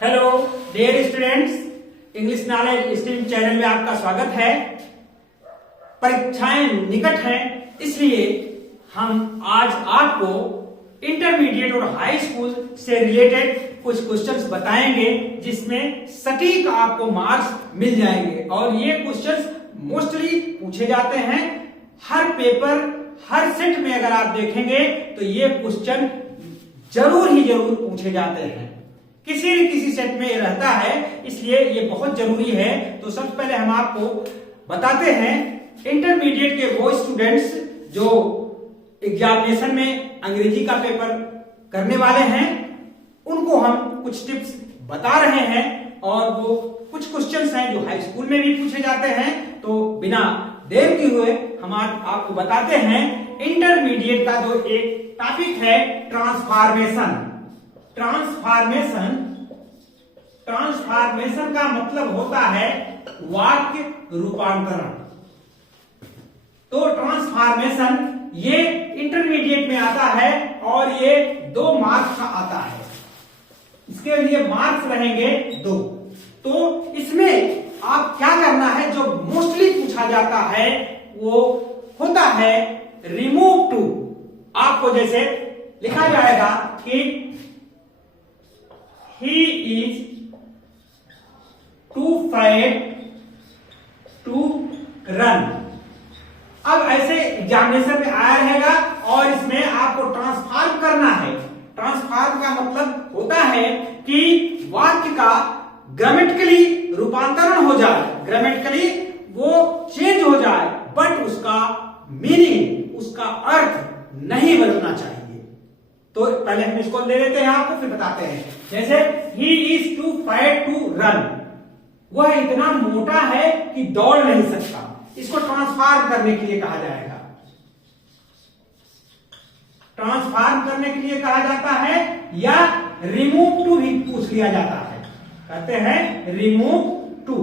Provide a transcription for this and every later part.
Hello dear students, English knowledge stream channel में आपका स्वागत है। परीक्षाएं निकट हैं, इसलिए हम आज आपको इंटरमीडिएट और हाई स्कूल से रिलेटेड कुछ क्वेश्चंस बताएंगे जिसमें सटीक आपको मार्क्स मिल जाएंगे। और ये क्वेश्चंस मोस्टली पूछे जाते हैं हर पेपर, हर सेट में। अगर आप देखेंगे तो ये क्वेश्चन जरूर पूछे जाते हैं, किसी न किसी सेट में ये रहता है, इसलिए ये बहुत जरूरी है। तो सबसे पहले हम आपको बताते हैं इंटरमीडिएट के वो स्टूडेंट्स जो एग्जामिनेशन में अंग्रेजी का पेपर करने वाले हैं, उनको हम कुछ टिप्स बता रहे हैं। और वो कुछ क्वेश्चंस हैं जो हाई स्कूल में भी पूछे जाते हैं। तो बिना देर किए हुए हम आपको बताते हैं इंटरमीडिएट का जो एक टॉपिक है ट्रांसफॉर्मेशन। ट्रांसफॉर्मेशन का मतलब होता है वाक्य रूपांतरण। तो ट्रांसफॉर्मेशन ये इंटरमीडिएट में आता है और ये 2 मार्क्स का आता है। इसके लिए मार्क्स रहेंगे 2। तो इसमें आप क्या करना है, जो मोस्टली पूछा जाता है वो होता है रिमूव टू। आपको जैसे लिखा जाएगा कि he is too fat to run। अब ऐसे एग्जामिनेशन में आया रहेगा और इसमें आपको ट्रांसफॉर्म करना है। ट्रांसफॉर्म का मतलब होता है कि वाक्य का ग्रामेटिकली रूपांतरण हो जाए, ग्रामेटिकली वो चेंज हो जाए, बट उसका मीनिंग, उसका अर्थ नहीं बदलना चाहिए। तो पहले हम इसको ले लेते हैं आपको, फिर बताते हैं। जैसे he is too fat to run, वह इतना मोटा है कि दौड़ नहीं सकता। इसको ट्रांसफॉर्म करने के लिए कहा जाएगा। ट्रांसफॉर्म करने के लिए कहा जाता है या रिमूव टू भी पूछ लिया जाता है। कहते हैं रिमूव टू।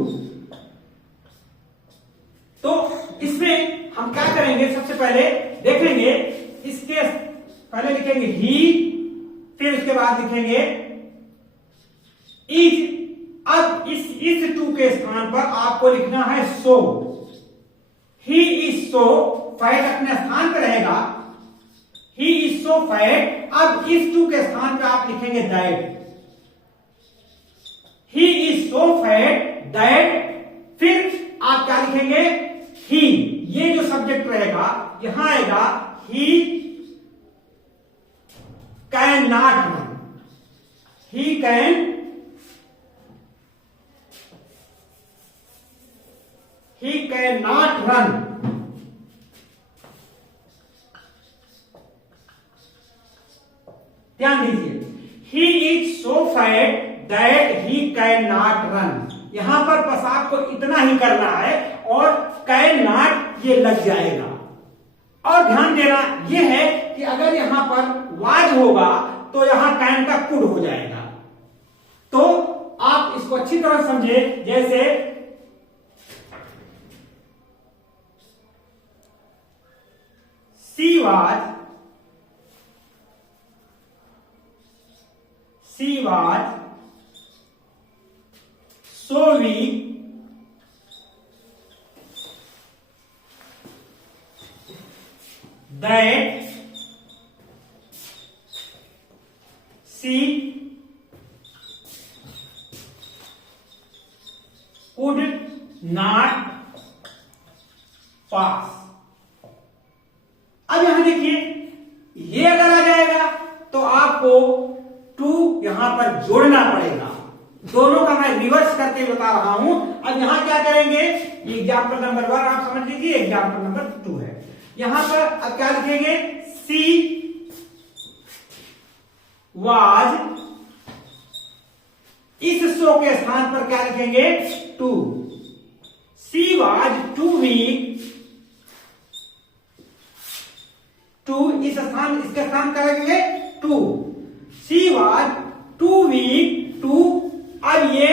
तो इसमें हम क्या करेंगे, सबसे पहले देखेंगे, इसके पहले लिखेंगे ही, फिर उसके बाद लिखेंगे इज। अब इस टू के स्थान पर आपको लिखना है सो। ही इज सो फैट अपने स्थान पर रहेगा, ही इज सो फैट। अब इस टू के स्थान पर आप लिखेंगे that. He is so fat that, फिर आप क्या लिखेंगे ही। ये जो सब्जेक्ट रहेगा यहां आएगा he can not run. He can not run. ध्यान दीजिए, he is so fat that he can not run. यहां पर बस आपको इतना ही करना है और कैन नॉट ये लग जाएगा। और ध्यान देना यह है कि अगर यहां पर वाज होगा तो यहां कैन का कुड हो जाएगा। तो आप इसको अच्छी तरह समझे। जैसे she was so weak that she could not pass। अब यहां देखिए, ये अगर आ जाएगा तो आपको टू यहां पर जोड़ना पड़ेगा। दोनों का मैं रिवर्स करके बता रहा हूं। अब यहां क्या करेंगे, एग्जाम्पल नंबर 1 आप समझ लीजिए, एग्जाम्पल नंबर 2 है। यहां पर अब क्या लिखेंगे, सी वाज, इस सो के स्थान पर क्या लिखेंगे too. She was too weak to, इस स्थान, इसके स्थान करेंगे too. She was too weak to. अब ये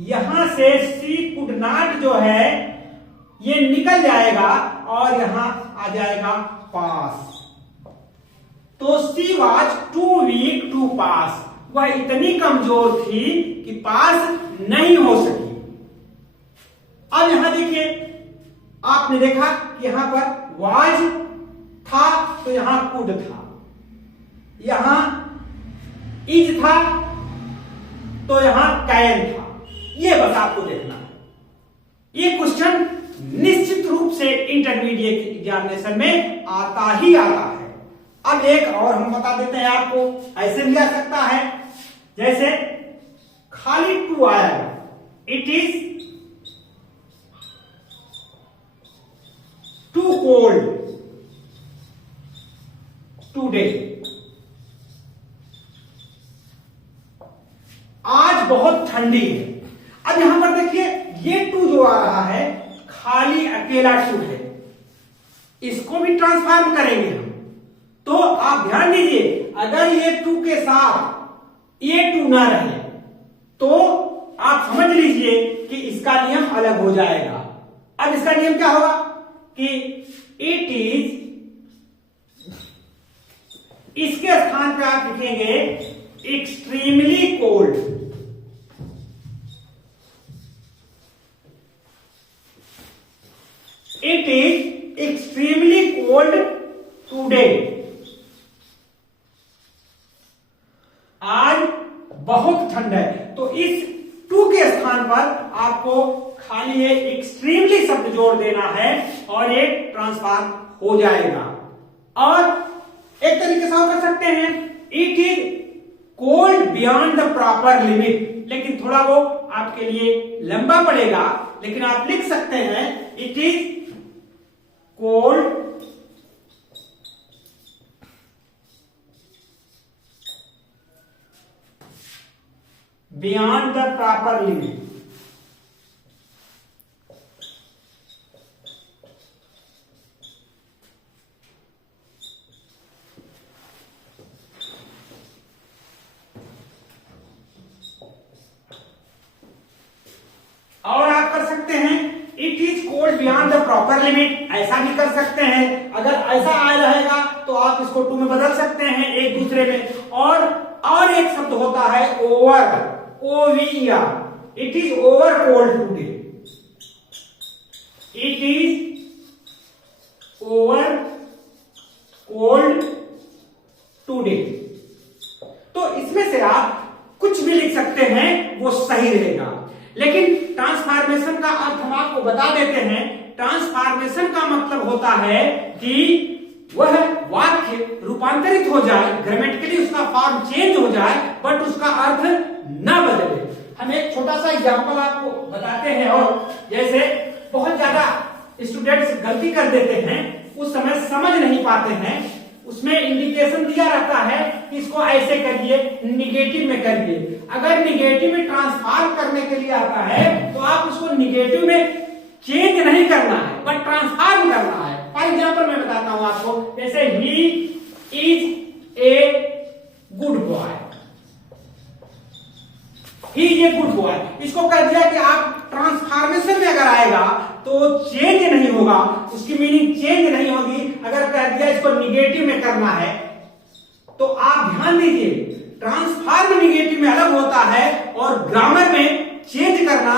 यहां से सी कुड नॉट जो है ये निकल जाएगा और यहां आ जाएगा पास। तो she was too weak to pass, वह इतनी कमजोर थी कि पास नहीं हो सकी। अब यहां देखिए, आपने देखा कि यहां पर वाज था तो यहां कुड था, यहां इज था तो यहां कैन था। ये बस आपको देखना है। ये क्वेश्चन निश्चित रूप से इंटरमीडिएट एग्जामिनेशन में आता ही आता है। अब एक और हम बता देते हैं आपको, ऐसे भी आ सकता है, जैसे खाली टू आएगा, it is too cold today, आज बहुत ठंडी है। अब यहां पर देखिए, ये टू जो आ रहा है खाली अकेला टू है, इसको भी ट्रांसफॉर्म करेंगे हम। तो आप ध्यान दीजिए, अगर ये टू के साथ ये टू ना रहे तो आप समझ लीजिए कि इसका नियम अलग हो जाएगा। अब इसका नियम क्या होगा कि इट इज, इसके स्थान पे आप लिखेंगे extremely cold, it is extremely cold today, आज बहुत ठंड है। तो इस टू के स्थान पर आपको खाली एक एक्सट्रीमली शब्द जोड़ देना है और एक ट्रांसफॉर्म हो जाएगा। और एक तरीके से कर सकते हैं, it is cold beyond the proper limit, लेकिन थोड़ा वो आपके लिए लंबा पड़ेगा, लेकिन आप लिख सकते हैं it is cold beyond the proper limit. और आप कर सकते हैं it is cold beyond the proper limit, ऐसा भी कर सकते हैं। अगर ऐसा आ रहेगा तो आप इसको टू में बदल सकते हैं एक दूसरे में। और एक शब्द होता है over, OVER, it is over cold today, it is over cold today. तो इसमें से आप कुछ भी लिख सकते हैं, वो सही रहेगा। लेकिन ट्रांसफॉर्मेशन का अर्थ हम आपको बता देते हैं। ट्रांसफॉर्मेशन का मतलब होता है कि वह वाक्य रूपांतरित हो जाए, ग्रामेटिकली उसका फॉर्म चेंज हो जाए, बट उसका अर्थ ना बदले। हम एक छोटा सा एग्जांपल आपको बताते हैं। और जैसे बहुत ज्यादा स्टूडेंट्स गलती कर देते हैं, उस समय समझ नहीं पाते हैं, उसमें इंडिकेशन दिया रहता है कि इसको ऐसे करिए, निगेटिव में करिए। अगर निगेटिव में ट्रांसफॉर्म करने के लिए आता है तो आप उसको निगेटिव में चेंज नहीं करना है, बट ट्रांसफॉर्म करना है। फॉर एग्जाम्पल मैं बताता हूं आपको, जैसे he is a good boy, he is a good boy, इसको कह दिया कि आप ट्रांसफॉर्मेशन में अगर आएगा तो चेंज नहीं होगा, उसकी मीनिंग चेंज नहीं होगी। अगर कह दिया इसको निगेटिव में करना है तो आप ध्यान दीजिए, ट्रांसफॉर्म निगेटिव में अलग होता है और ग्रामर में चेंज करना,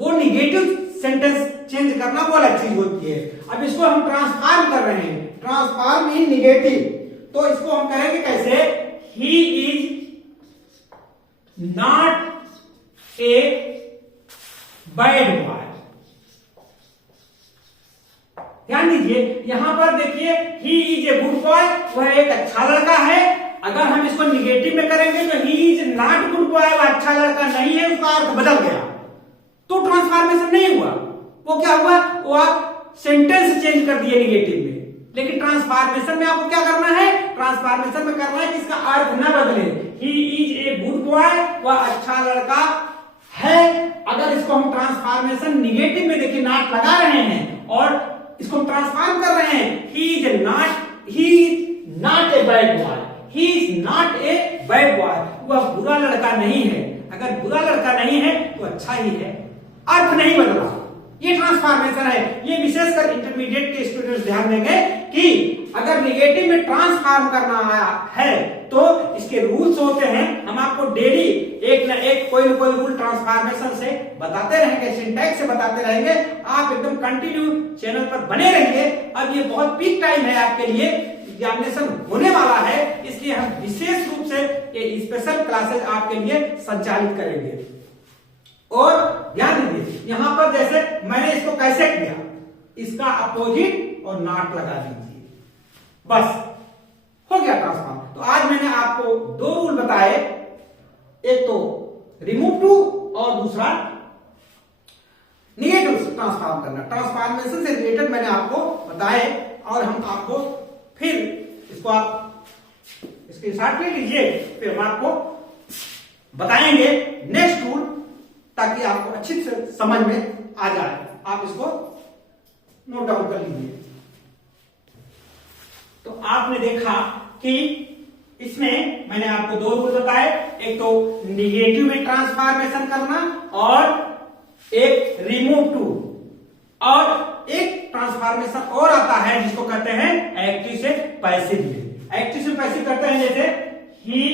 वो निगेटिव सेंटेंस चेंज करना वो अलग चीज होती है। अब इसको हम ट्रांसफॉर्म कर रहे हैं, ट्रांसफॉर्म इन निगेटिव, तो इसको हम करेंगे कैसे, he is not a bad boy. ध्यान दीजिए, यहां पर देखिए he is a good boy, वह एक अच्छा लड़का है। अगर हम इसको निगेटिव में करेंगे तो he is not good boy, वह अच्छा लड़का नहीं है, उसका अर्थ बदल गया, तो ट्रांसफॉर्मेशन नहीं हुआ। वो क्या हुआ, वो आप सेंटेंस चेंज कर दिए निगेटिव में। लेकिन ट्रांसफॉर्मेशन में आपको क्या करना है, ट्रांसफॉर्मेशन में करना है कि इसका अर्थ न बदले। He is a good boy, वह अच्छा लड़का है। अगर इसको हम ट्रांसफॉर्मेशन निगेटिव में देखिए, नॉट लगा रहे हैं और इसको ट्रांसफॉर्म कर रहे हैं, he is not a bad boy, he is not a bad boy, वह बुरा लड़का नहीं है। अगर बुरा लड़का नहीं है तो अच्छा ही है, अर्थ नहीं बदला। ये ट्रांसफॉर्मेशन है। ये विशेषकर इंटरमीडिएट के स्टूडेंट्स ध्यान देंगे कि अगर निगेटिव में ट्रांसफॉर्म करना है तो इसके रूल्स होते हैं। हम आपको डेली एक ना एक कोई ना कोई रूल ट्रांसफॉर्मेशन से बताते रहेंगे, सिंटैक्स से बताते रहेंगे। आप एकदम कंटिन्यू चैनल पर बने रहिए। अब ये बहुत पीक टाइम है आपके लिए, एग्जामिनेशन होने वाला है, इसलिए हम विशेष रूप से ये स्पेशल क्लासेस आपके लिए संचालित करेंगे। और ध्यान दीजिए, यहां पर जैसे मैंने इसको कैसे किया, इसका अपोजिट और नॉट लगा दीजिए, बस हो गया ट्रांसफॉर्म। तो आज मैंने आपको दो रूल बताए, एक तो रिमूव टू और दूसरा निगेटिव ट्रांसफॉर्म करना। ट्रांसफॉर्मेशन से रिलेटेड मैंने आपको बताए और हम आपको फिर इसको आप इसके साथ ले लीजिए, फिर हम आपको बताएंगे नेक्स्ट रूल, ताकि आपको अच्छी से समझ में आ जाए। आप इसको नोट डाउन कर लीजिए। तो आपने देखा कि इसमें मैंने आपको दो रूल बताए, एक तो निगेटिव में ट्रांसफॉर्मेशन करना और एक रिमूव टू, और एक ट्रांसफॉर्मेशन और आता है जिसको कहते हैं एक्टिव से पैसिव में। एक्टिव से पैसिव करते हैं जैसे ही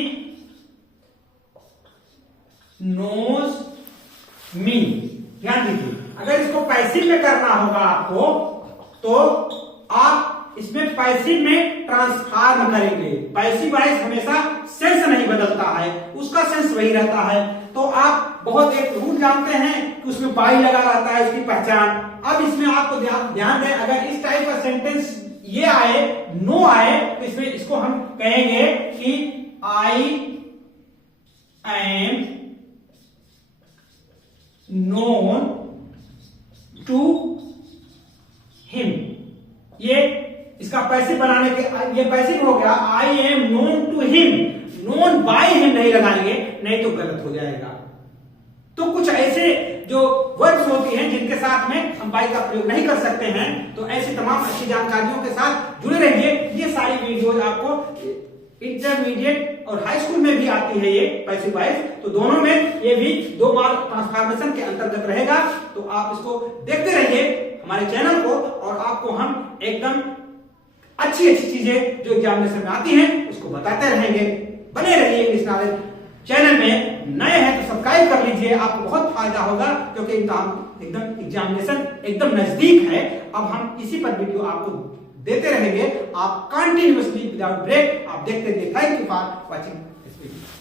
नोज मी। ध्यान दीजिए, अगर इसको पैसिव में करना होगा आपको तो आप इसमें पैसिव में ट्रांसफॉर्म करेंगे। पैसिव वॉइस हमेशा सेंस नहीं बदलता है, उसका सेंस वही रहता है। तो आप बहुत एक रूल जानते हैं कि उसमें बाई लगा रहता है, उसकी पहचान। अब इसमें आपको ध्यान दें, अगर इस टाइप का सेंटेंस ये आए, नो आए, तो इसमें इसको हम कहेंगे कि I am known to him। ये इसका पैसिव बनाने के, ये पैसिव हो गया, I am known to him. Known by him नहीं लगाएंगे, नहीं तो गलत हो जाएगा। तो कुछ ऐसे जो वर्ड्स होती हैं जिनके साथ में हम बाय का प्रयोग नहीं कर सकते हैं, तो ऐसी तमाम अच्छी जानकारियों के साथ जुड़े रहिए। ये सारी वीडियोज आपको इंटरमीडिएट और हाई स्कूल में भी आती है ये पैसिव वॉइस, तो दोनों में ये भी 2 मार्क ट्रांसफॉर्मेशन के अंतर्गत रहेगा। तो आप इसको देखते रहिए हमारे चैनल को, और आपको हम एकदम अच्छी अच्छी चीजें जो एग्जामिनेशन में आती हैं उसको बताते रहेंगे। बने रहिए इंग्लिश नॉलेज चैनल में। नए हैं तो सब्सक्राइब कर लीजिए, आपको बहुत फायदा होगा, क्योंकि एकदम एग्जामिनेशन एकदम नजदीक है। अब हम इसी पर वीडियो आपको देते रहेंगे, आप कंटिन्यूअसली विदाउट ब्रेक आप देखते रहिए। Thank you for watching this video.